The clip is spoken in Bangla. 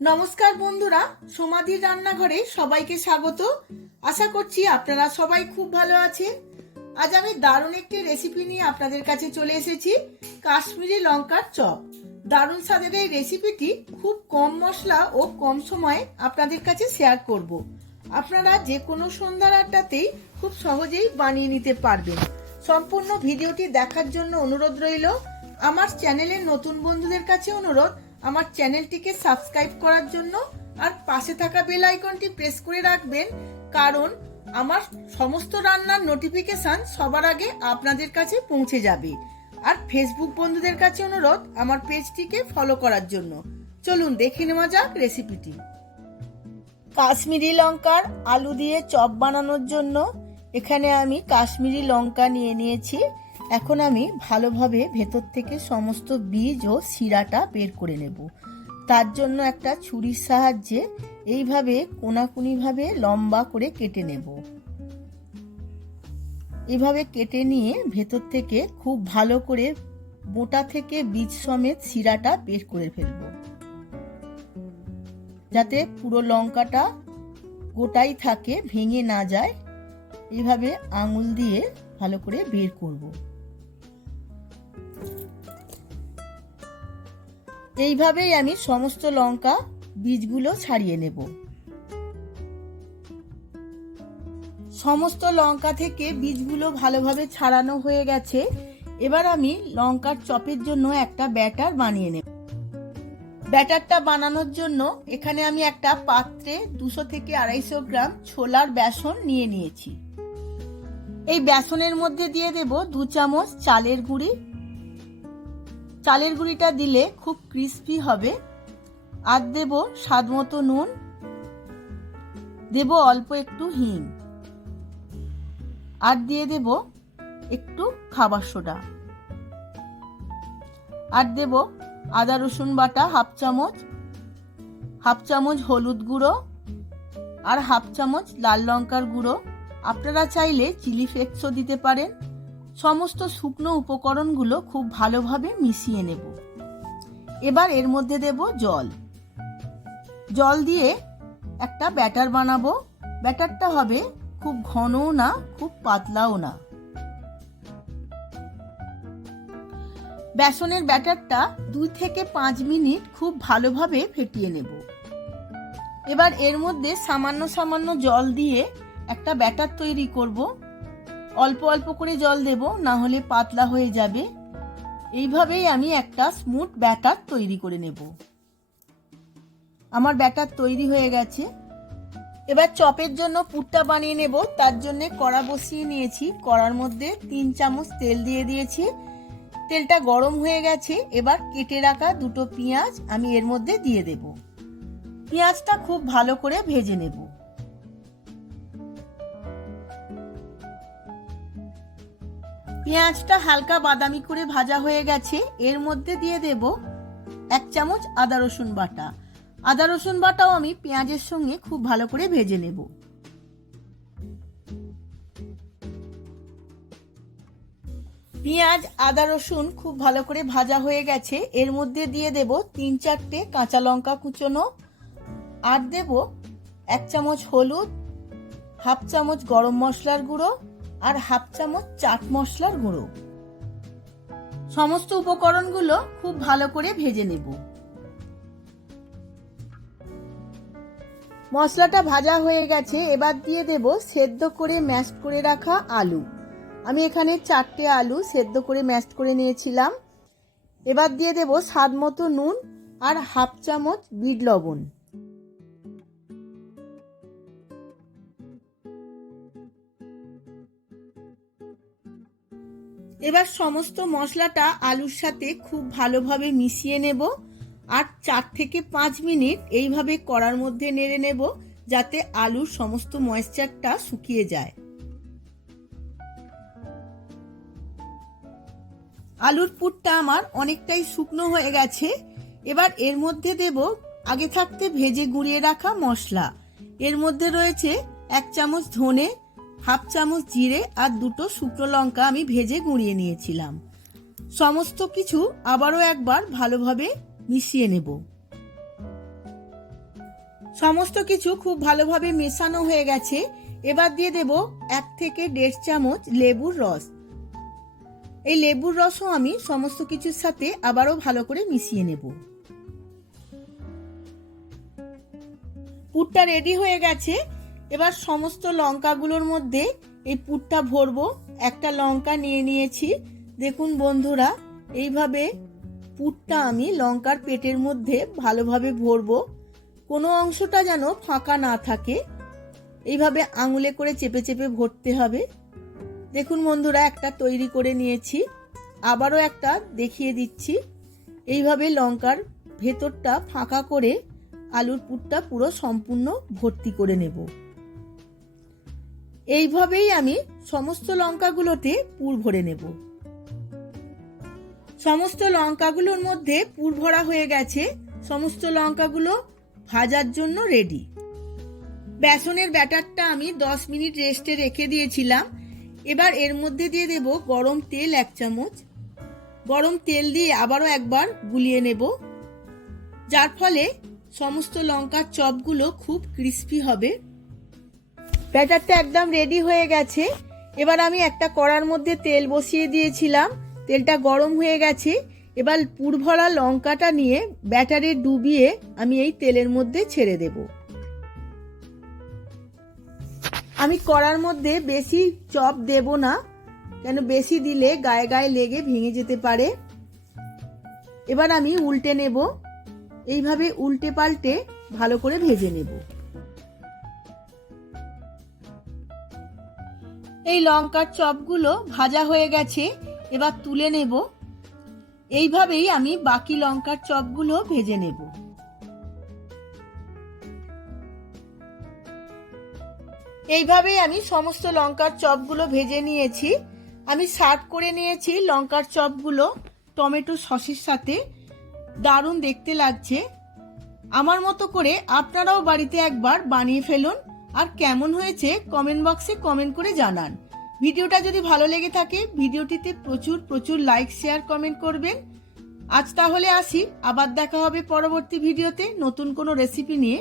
নমস্কার বন্ধুরা, সমাধির রান্নাঘরে সবাইকে স্বাগত। আশা করছি আপনারা সবাই খুব ভালো আছেন। আজ আমি দারুণ একটি রেসিপি নিয়ে আপনাদের কাছে চলে এসেছি, কাশ্মীরি লঙ্কার চপ। দারুণ স্বাদের এই রেসিপিটি খুব কম মশলা ও কম সময়ে আপনাদের কাছে শেয়ার করব। আপনারা যে কোনো সন্ধ্যার আড্ডাতেই খুব সহজেই বানিয়ে নিতে পারবেন। সম্পূর্ণ ভিডিওটি দেখার জন্য অনুরোধ রইল। আমার চ্যানেলের নতুন বন্ধুদের কাছে অনুরোধ, আমার চ্যানেলটিকে সাবস্ক্রাইব করার জন্য আর পাশে থাকা বেল আইকনটি প্রেস করে রাখবেন, কারণ আমার সমস্ত রান্নার নোটিফিকেশন সবার আগে আপনাদের কাছে পৌঁছে যাবে। আর ফেসবুক বন্ধুদের কাছে অনুরোধ, আমার পেজটিকে ফলো করার জন্য। চলুন দেখে নেওয়া যাক রেসিপিটি। কাশ্মীরি লঙ্কার আলু দিয়ে চপ বানানোর জন্য এখানে আমি কাশ্মীরি লঙ্কা নিয়ে নিয়েছি। এখন আমি ভালোভাবে ভেতর থেকে সমস্ত বীজ ও শিরাটা বের করে নেব। তার জন্য একটা ছুরির সাহায্যে এইভাবে কোনাকুনিভাবে লম্বা করে কেটে নেব। এইভাবে কেটে নিয়ে ভেতর থেকে খুব ভালো করে মোটা থেকে বীজ সমেত শিরাটা বের করে ফেলব, যাতে পুরো লঙ্কাটা গোটাই থাকে, ভেঙে না যায়। এইভাবে আঙুল দিয়ে ভালো করে বের করব। এইভাবেই আমি সমস্ত লঙ্কা বীজগুলো ছাড়িয়ে নেব। সমস্ত লঙ্কা থেকে বীজগুলো ভালোভাবে ছাড়ানো হয়ে গেছে। এবার আমি লঙ্কার চপের জন্য একটা ব্যাটার বানিয়ে নেব। ব্যাটারটা বানানোর জন্য এখানে আমি একটা পাত্রে 200 থেকে 250 গ্রাম ছোলার বেসন নিয়ে নিয়েছি। এই বেসনের মধ্যে দিয়ে দেব 2 চামচ চালের গুঁড়ি। চালের গুঁড়িটা দিলে খুব ক্রিস্পি হবে। আর দেব স্বাদ মতো নুন, দেব অল্প একটু হিং, আর দিয়ে দেব একটু খাবার সোডা, আর দেব আদা রসুন বাটা হাফ চামচ হলুদ গুঁড়ো, আর হাফ চামচ লাল লঙ্কার গুঁড়ো। আপনারা চাইলে চিলি ফ্লেক্সও দিতে পারেন। সমস্ত শুকনো উপকরণগুলো খুব ভালোভাবে মিশিয়ে নেব। এবার এর মধ্যে দেব জল দিয়ে একটা ব্যাটার বানাবো। ব্যাটারটা হবে খুব ঘনও না, খুব পাতলাও না। বেসনের ব্যাটারটা 2 থেকে 5 মিনিট খুব ভালোভাবে ফেটিয়ে নেব। এবার এর মধ্যে সামান্য জল দিয়ে একটা ব্যাটার তৈরি করব। অল্প অল্প করে জল দেব, না হলে পাতলা হয়ে যাবে। এইভাবেই আমি একটা স্মুথ ব্যাটার তৈরি করে নেব। আমার ব্যাটার তৈরি হয়ে গেছে। এবার চপের জন্য পুরটা বানিয়ে নেব। তার জন্য কড়া বসিয়ে নিয়েছি। কড়ার মধ্যে 3 চামচ তেল দিয়ে দিয়েছি। তেলটা গরম হয়ে গেছে। এবার কেটে রাখা 2টো পেঁয়াজ আমি এর মধ্যে দিয়ে দেব। পেঁয়াজটা খুব ভালো করে ভেজে নেব। পেঁয়াজটা হালকা বাদামি করে ভাজা হয়ে গেছে। এর মধ্যে দিয়ে দেব 1 চামচ আদা রসুন বাটা। আদা রসুন বাটাও আমি পেঁয়াজের সঙ্গে খুব ভালো করে ভেজে নেব। পেঁয়াজ আদা রসুন খুব ভালো করে ভাজা হয়ে গেছে। এর মধ্যে দিয়ে দেব 3-4টে কাঁচা লঙ্কা কুচোনো, আর দেব 1 চামচ হলুদ, হাফ চামচ গরম মশলার গুঁড়ো, আর হাফ চামচ চাট মশলার গুঁড়ো। সমস্ত উপকরণগুলো খুব ভালো করে ভেজে নেব। মশলাটা ভাজা হয়ে গেছে। এবার দিয়ে দেব সেদ্ধ করে ম্যাশ করে রাখা আলু। আমি এখানে 4টে আলু সেদ্ধ করে ম্যাশ করে নিয়েছিলাম। এবার দিয়ে দেব স্বাদ মতো নুন, আর হাফ চামচ বিট লবণ। এবার সমস্ত মশলাটা আলুর সাথে খুব ভালোভাবে মিশিয়ে নেব, আর 4 থেকে 5 মিনিট এইভাবে কড়ার মধ্যে নেড়ে নেব, যাতে আলুর সমস্ত ময়েশ্চারটা শুকিয়ে যায়। আলুর পুরটা আমার অনেকটাই শুকনো হয়ে গেছে। এবার এর মধ্যে দেব আগে থাকতে ভেজে গুঁড়িয়ে রাখা মশলা। এর মধ্যে রয়েছে 1 চামচ ধনে, হাফ চামচ জিরে, আর 2টো শুকনো লঙ্কা আমি ভেজে গুঁড়িয়ে নিয়েছিলাম। সমস্ত কিছু আবারও একবার ভালোভাবে মিশিয়ে নেব। সমস্ত কিছু খুব ভালোভাবে মেশানো হয়ে গেছে। এবার দিয়ে দেব 1 থেকে 1.5 চামচ লেবুর রস। এই লেবুর রসও আমি সমস্ত কিছুর সাথে আবারও ভালো করে মিশিয়ে নেব। পুরটা রেডি হয়ে গেছে। এবার সমস্ত লঙ্কাগুলোর মধ্যে এই পুরটা ভরবো। একটা লঙ্কা নিয়ে নিয়েছি। দেখুন বন্ধুরা, এইভাবে পুরটা আমি লঙ্কার পেটের মধ্যে ভালোভাবে ভরবো। কোনো অংশটা যেন ফাঁকা না থাকে, এইভাবে আঙুলে করে চেপে চেপে ভরতে হবে। দেখুন বন্ধুরা, একটা তৈরি করে নিয়েছি, আবারও একটা দেখিয়ে দিচ্ছি। এইভাবে লঙ্কার ভেতরটা ফাঁকা করে আলুর পুরটা পুরো সম্পূর্ণ ভর্তি করে নেব। এইভাবেই আমি সমস্ত লঙ্কাগুলোতে পুর ভরে নেব। সমস্ত লঙ্কাগুলোর মধ্যে পুর ভরা হয়ে গেছে। সমস্ত লঙ্কাগুলো ভাজার জন্য রেডি। বেসনের ব্যাটারটা আমি 10 মিনিট রেস্টে রেখে দিয়েছিলাম। এবার এর মধ্যে দিয়ে দেব গরম তেল 1 চামচ। গরম তেল দিয়ে আবারও একবার গুলিয়ে নেব, যার ফলে সমস্ত লঙ্কার চপগুলো খুব ক্রিস্পি হবে। ব্যাটারটা একদম রেডি হয়ে গেছে। এবার আমি একটা কড়ার মধ্যে তেল বসিয়ে দিয়েছিলাম, তেলটা গরম হয়ে গেছে। এবার পুর ভরা লঙ্কাটা নিয়ে ব্যাটারে ডুবিয়ে আমি এই তেলের মধ্যে ছেড়ে দেব। আমি কড়ার মধ্যে বেশি চপ দেব না, কেন বেশি দিলে গায়ে গায়ে লেগে ভেঙে যেতে পারে। এবার আমি উল্টে নেব। এইভাবে উল্টে পাল্টে ভালো করে ভেজে নেব। এই লঙ্কার চপগুলো ভাজা হয়ে গেছে, এবার তুলে নেব। এইভাবেই আমি বাকি লঙ্কার চপগুলো ভেজে নেব। এইভাবেই আমি সমস্ত লঙ্কার চপগুলো ভেজে নিয়েছি। আমি সার্ভ করে নিয়েছি লঙ্কার চপগুলো টমেটো সসের সাথে। দারুণ দেখতে লাগছে। আমার মতো করে আপনারাও বাড়িতে একবার বানিয়ে ফেলুন, আর কেমন হয়েছে কমেন্ট বক্সে কমেন্ট করে জানান। ভিডিওটা যদি ভালো লেগে থাকে ভিডিওটিতে প্রচুর প্রচুর লাইক, শেয়ার, কমেন্ট করবেন। আজ তাহলে আসি, আবার দেখা হবে পরবর্তী ভিডিওতে নতুন কোনো রেসিপি নিয়ে।